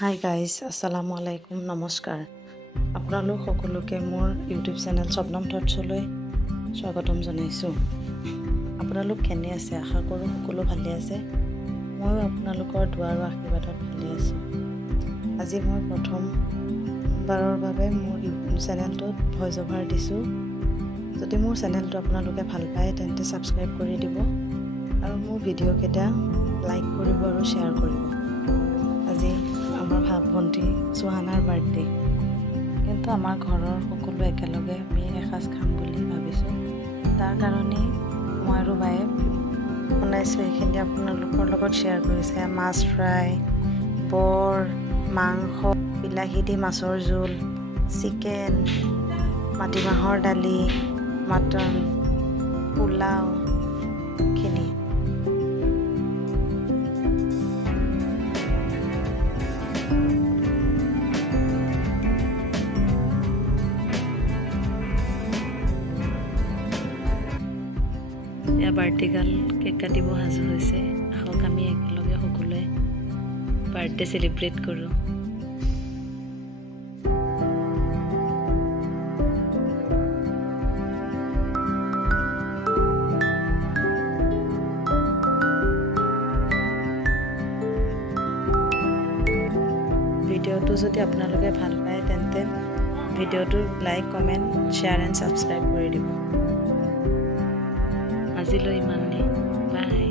Hi guys, আসসালামু আলাইকুম, নমস্কাৰ। আপোনালোক সকলোকে মোৰ ইউটিউব চেনেল শবনম থটছলৈ স্বাগতম জনাইছোঁ। আপোনালোক কেনে আছে? আশা কৰোঁ সকলো ভালে আছে। ময়ো আপোনালোকৰ দোৱা আৰু আশীৰ্বাদত ভালে আছোঁ। আজি মই প্ৰথমবাৰৰ বাবে মোৰ ইউটিউব চেনেলটোত ভইচ অভাৰ দিছোঁ। যদি মোৰ চেনেলটো আপোনালোকে ভাল পায় তেন্তে ছাবস্ক্ৰাইব কৰি দিব আৰু মোৰ ভিডিঅ'কেইটা লাইক কৰিব আৰু শ্বেয়াৰ কৰিব। আজি আমাৰ ভণ্টি চুহানাৰ বাৰ্থডে, কিন্তু আমাৰ ঘৰৰ সকলো একেলগে আমি এসাঁজ খাম বুলি ভাবিছোঁ। তাৰ কাৰণেই মই আৰু বায়ে বনাইছোঁ, সেইখিনি আপোনালোকৰ লগত শ্বেয়াৰ কৰিছে। মাছ ফ্ৰাই, বৰ, মাংস, বিলাহী দি মাছৰ জোল, চিকেন, মাটিমাহৰ দালি, মাটন, পোলাও খিনি। এয়া বাৰ্থডে গাৰ্ল কেক কাটিব সাজু হৈছে। আহক আমি একেলগে সকলোৱে বাৰ্থডে চেলিব্ৰেট কৰোঁ। ভিডিঅ'টো যদি আপোনালোকে ভাল পায় তেন্তে ভিডিঅ'টো like, comment, share and subscribe কৰি দিব। আজিলৈ ইমানেই। বাই।